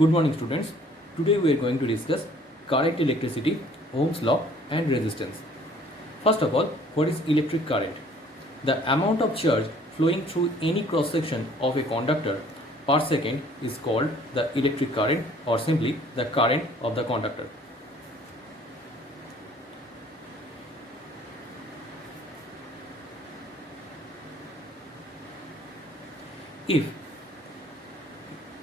Good morning students. Today we are going to discuss current, electricity, Ohm's law and resistance. First of all, what is electric current? The amount of charge flowing through any cross section of a conductor per second is called the electric current or simply the current of the conductor. If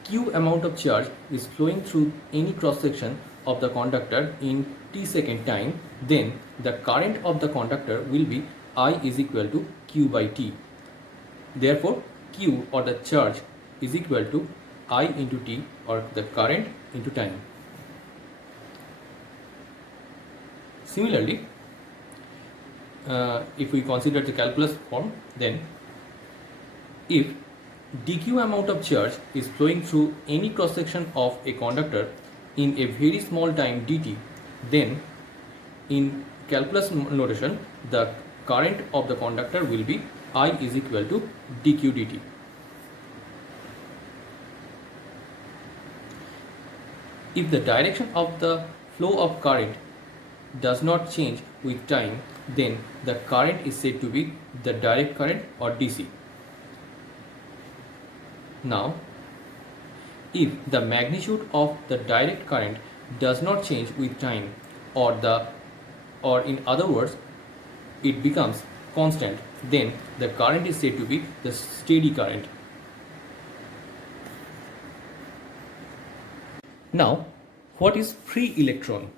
Q amount of charge is flowing through any cross section of the conductor in t second time, then the current of the conductor will be I is equal to Q by T. Therefore, Q or the charge is equal to I into T or the current into time. Similarly, if we consider the calculus form, then if dq amount of charge is flowing through any cross section of a conductor in a very small time dt, then in calculus notation the current of the conductor will be I is equal to dq dt. If the direction of the flow of current does not change with time, then the current is said to be the direct current or DC. Now, if the magnitude of the direct current does not change with time, or in other words, it becomes constant, then the current is said to be the steady current. Now, what is free electron?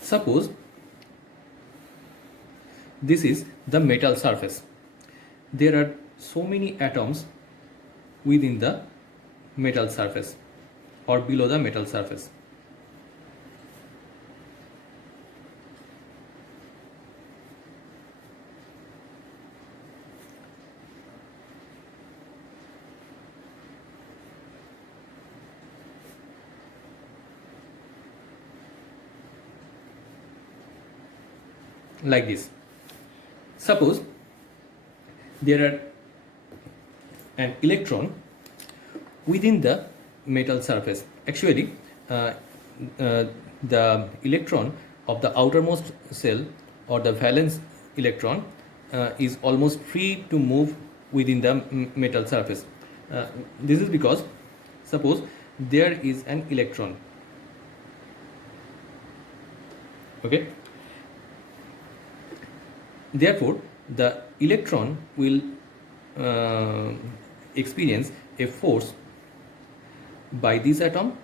Suppose this is the metal surface. There are so many atoms within the metal surface or below the metal surface. Like this. Suppose there are an electron within the metal surface. Actually, the electron of the outermost shell or the valence electron is almost free to move within the metal surface. This is because suppose there is an electron. Okay. Therefore, the electron will experience a force by this atom,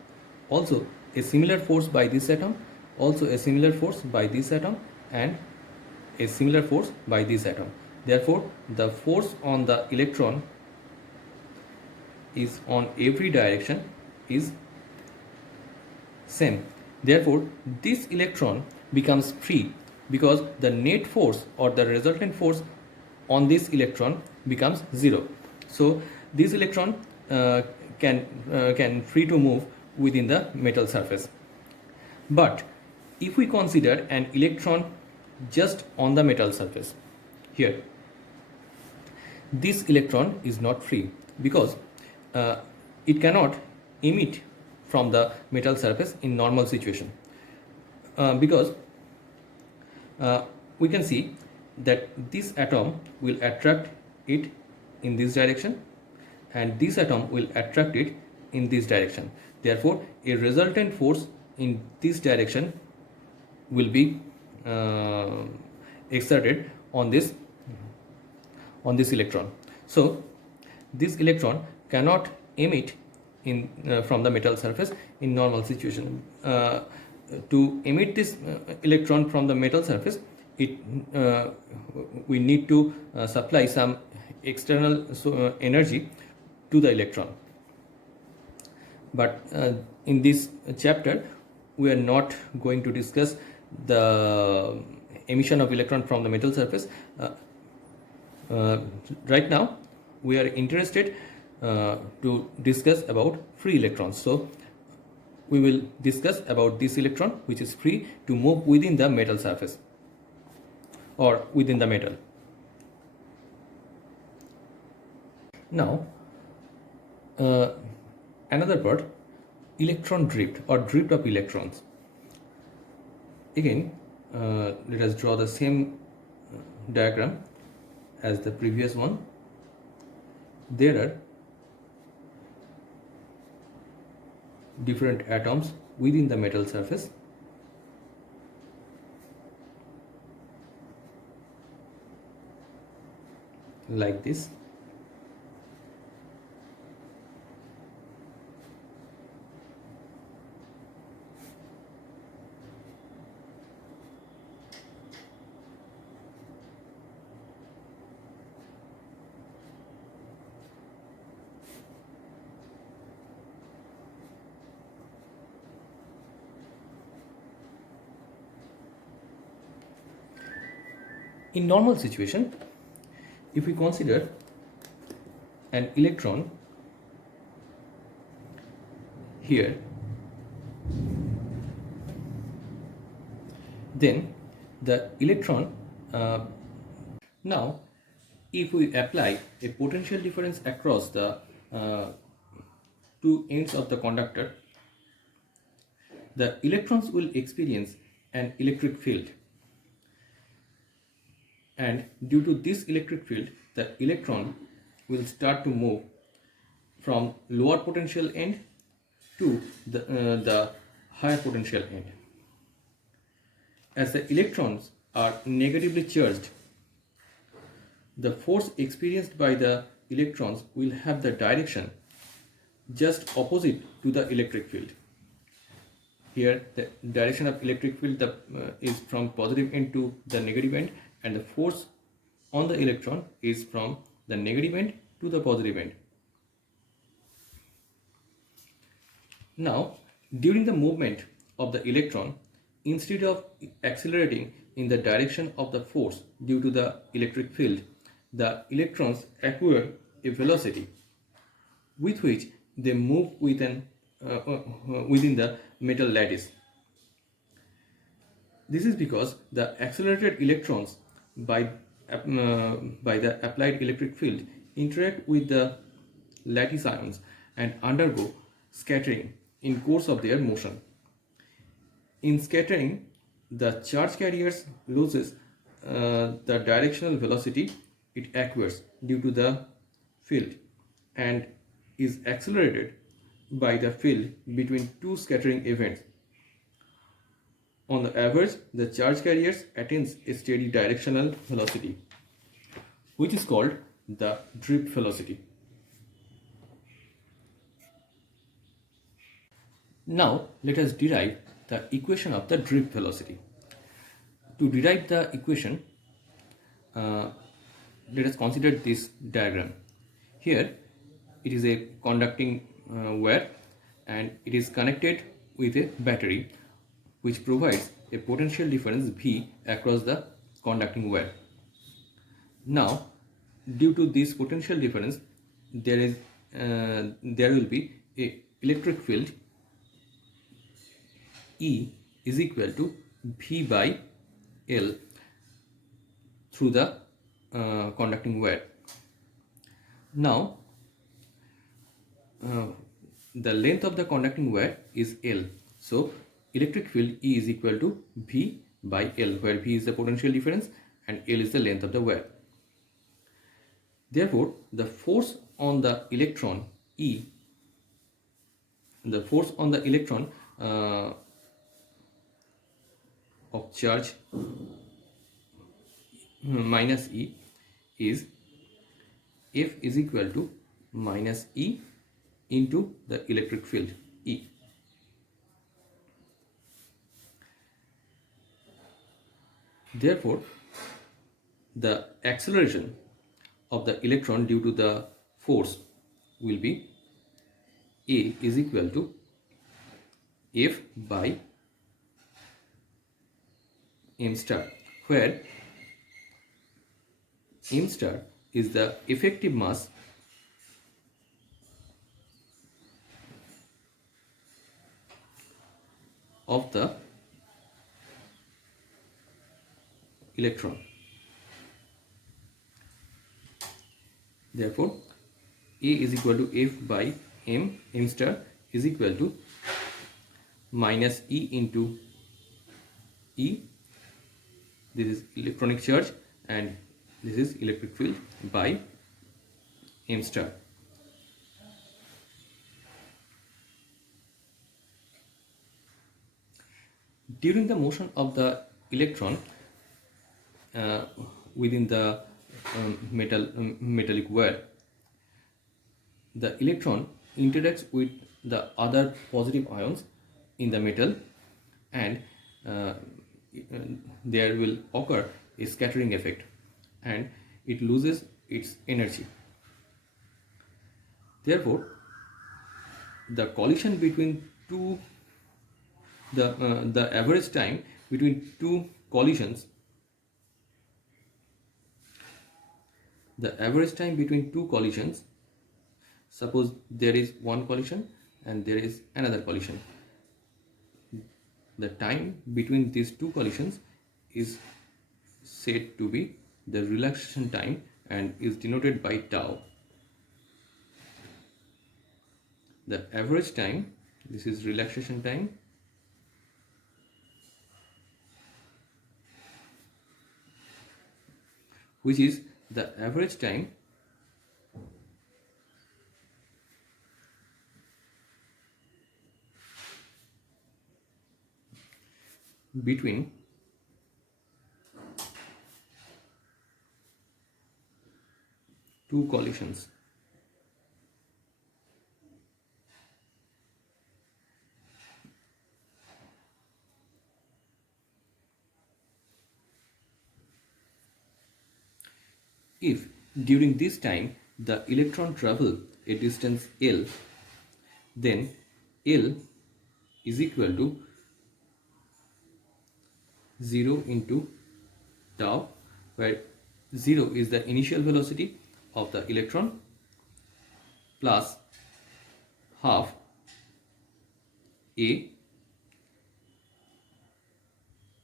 also a similar force by this atom, also a similar force by this atom, and a similar force by this atom. Therefore, the force on the electron is on every direction is same. Therefore, this electron becomes free because the net force or the resultant force on this electron becomes 0. So this electron can free to move within the metal surface. But if we consider an electron just on the metal surface, here this electron is not free because it cannot emit from the metal surface in normal situation, because we can see that this atom will attract it in this direction and this atom will attract it in this direction. Therefore, a resultant force in this direction will be exerted on this electron. So this electron cannot emit from the metal surface in normal situation. To emit this electron from the metal surface, we need to supply some external energy to the electron. But in this chapter, we are not going to discuss the emission of electron from the metal surface. Right now, we are interested to discuss about free electrons. So we will discuss about this electron which is free to move within the metal surface or within the metal. Now, another part, electron drift or drift of electrons. Again, let us draw the same diagram as the previous one. There are different atoms within the metal surface. Like this. In normal situation, if we consider an electron here, then the electron now if we apply a potential difference across the two ends of the conductor, the electrons will experience an electric field, and due to this electric field the electron will start to move from lower potential end to the higher potential end. As the electrons are negatively charged, the force experienced by the electrons will have the direction just opposite to the electric field. Here the direction of electric field is from positive end to the negative end, and the force on the electron is from the negative end to the positive end. Now, during the movement of the electron, instead of accelerating in the direction of the force due to the electric field, the electrons acquire a velocity with which they move within the metal lattice. This is because the accelerated electrons by the applied electric field interact with the lattice ions and undergo scattering in course of their motion. In scattering, the charge carriers loses the directional velocity it acquires due to the field and is accelerated by the field between two scattering events. On the average, the charge carriers attains a steady directional velocity, which is called the drift velocity. Now, let us derive the equation of the drift velocity. To derive the equation, let us consider this diagram. Here, it is a conducting wire and it is connected with a battery which provides a potential difference V across the conducting wire. Now, due to this potential difference, there will be a electric field E is equal to V by L through the conducting wire. Now, the length of the conducting wire is L. So, electric field E is equal to V by L, where V is the potential difference and L is the length of the wire. Therefore, the force on the electron E, the force on the electron of charge minus E is F is equal to minus E into the electric field E. Therefore, the acceleration of the electron due to the force will be A is equal to F by m star, where m star is the effective mass of the electron. Therefore, A is equal to F by M star is equal to minus E into E. This is electronic charge and this is electric field by M star. During the motion of the electron within the metallic wire, the electron interacts with the other positive ions in the metal, and there will occur a scattering effect and it loses its energy. Therefore, the collision between the average time between two collisions, suppose there is one collision and there is another collision, the time between these two collisions is said to be the relaxation time and is denoted by tau. The average time, this is relaxation time, which is the average time between two collisions. If during this time the electron travel a distance L, then L is equal to 0 into tau, where 0 is the initial velocity of the electron plus half A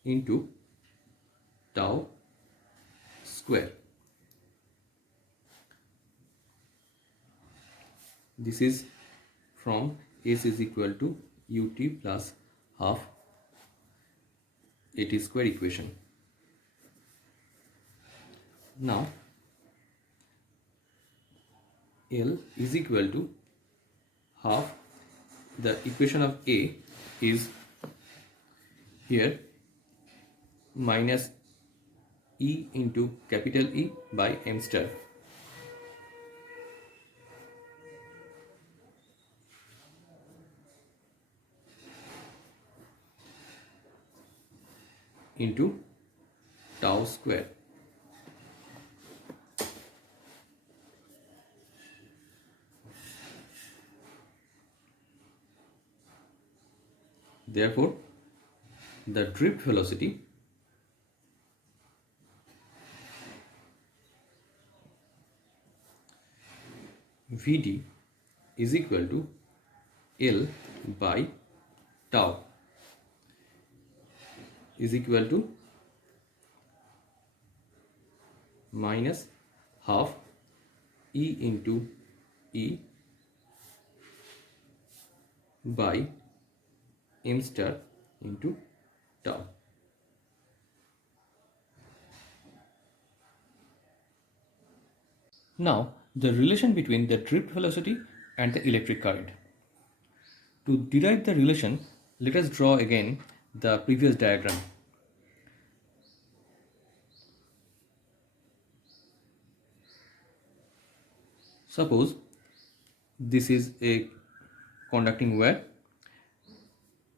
into tau square. This is from S is equal to ut plus half at square equation. Now L is equal to half, the equation of A is here minus E into capital E by M star. Into tau square. Therefore, the drift velocity Vd is equal to L by tau is equal to minus half E into E by M star into tau. Now, the relation between the drift velocity and the electric current. To derive the relation, let us draw again the previous diagram. Suppose this is a conducting wire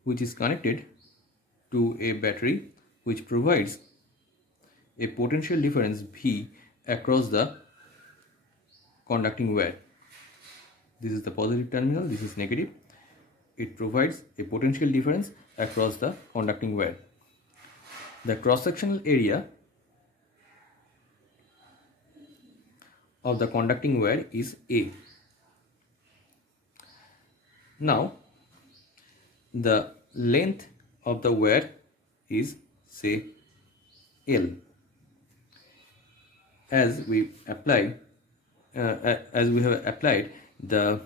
which is connected to a battery which provides a potential difference V across the conducting wire. This is the positive terminal, this is negative. It provides a potential difference across the conducting wire. The cross-sectional area of the conducting wire is A. Now, the length of the wire is, say, L. As we have applied the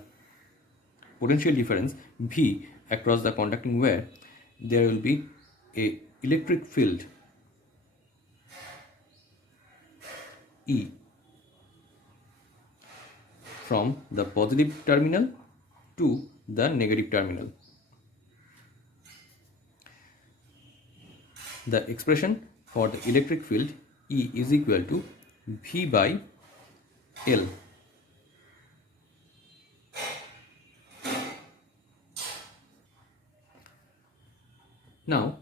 potential difference V across the conducting wire, there will be a electric field E from the positive terminal to the negative terminal. The expression for the electric field E is equal to V by L. Now,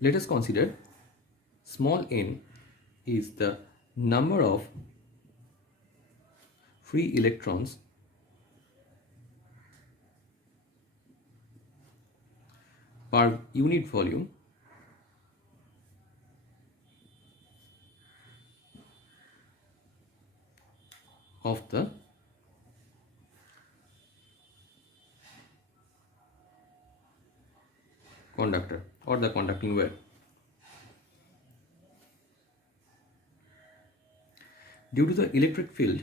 let us consider small n is the number of free electrons per unit volume of the conductor or the conducting wire. Due to the electric field,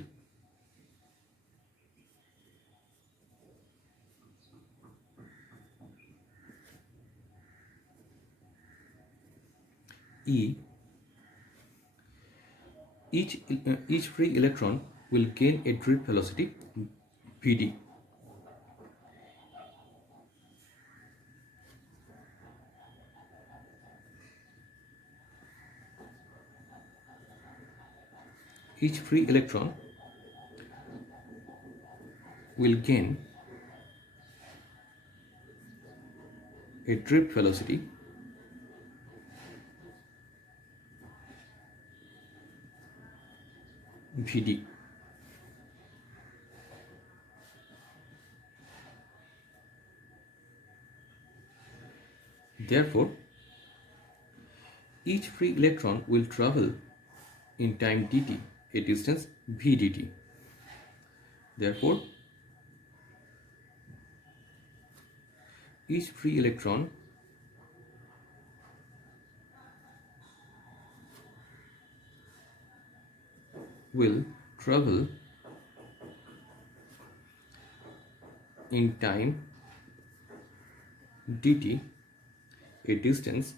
E, each free electron will gain a drift velocity Vd. Each free electron will gain a drift velocity Vd. Therefore, each free electron will travel in time dt a distance v dt. Therefore, each free electron will travel in time dt a distance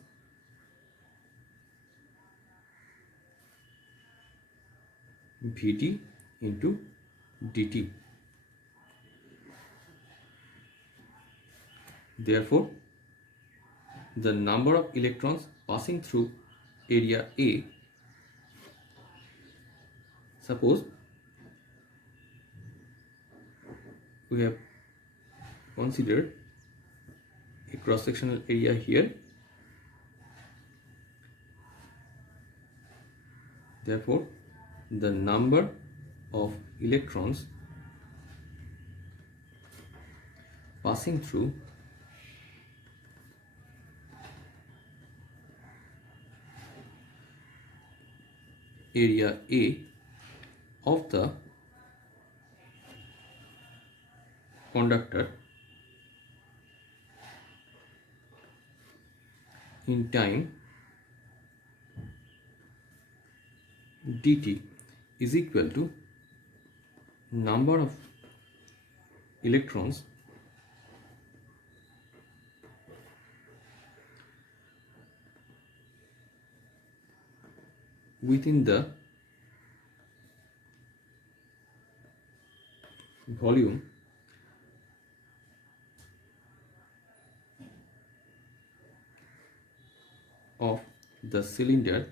vt into dt. Therefore, the number of electrons passing through area A, suppose we have considered a cross-sectional area here. Therefore, the number of electrons passing through area A of the conductor in time dt is equal to number of electrons within the volume of the cylinder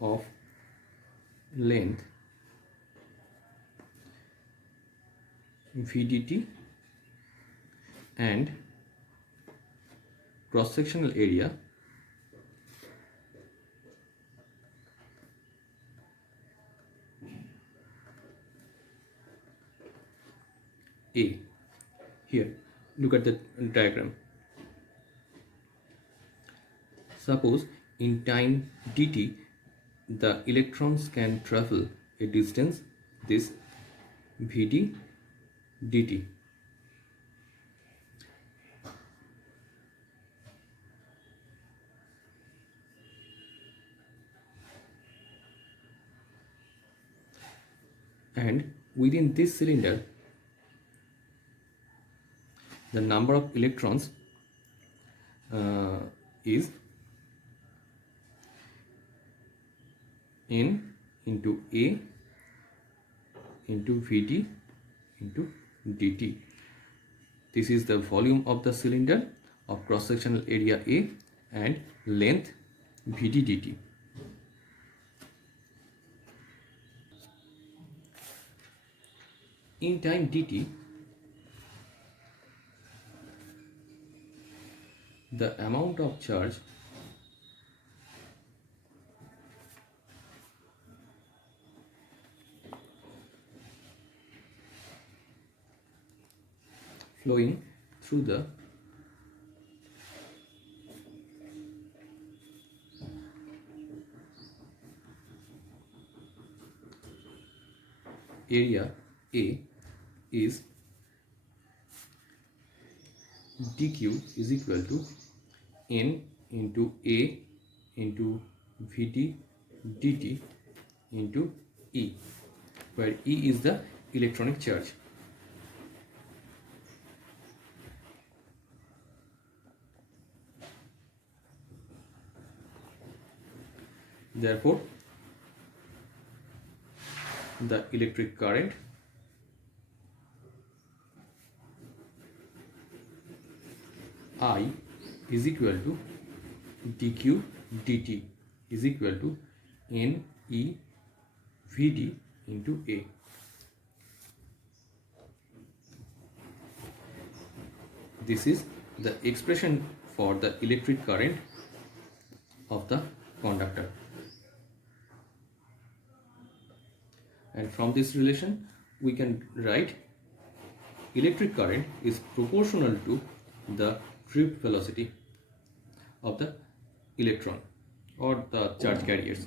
of length vdt and cross-sectional area A. Here, look at the diagram. Suppose in time dt, the electrons can travel a distance, this Vd dt. And within this cylinder, the number of electrons is n into A into Vd into dt. This is the volume of the cylinder of cross-sectional area A and length Vd dt. In time dt, the amount of charge flowing through the area A is dq is equal to n into A into Vd dt into E, where E is the electronic charge. Therefore, the electric current I is equal to dq dt is equal to n e Vd into A. This is the expression for the electric current of the conductor. And from this relation, we can write electric current is proportional to the drift velocity of the electron or the charge carriers.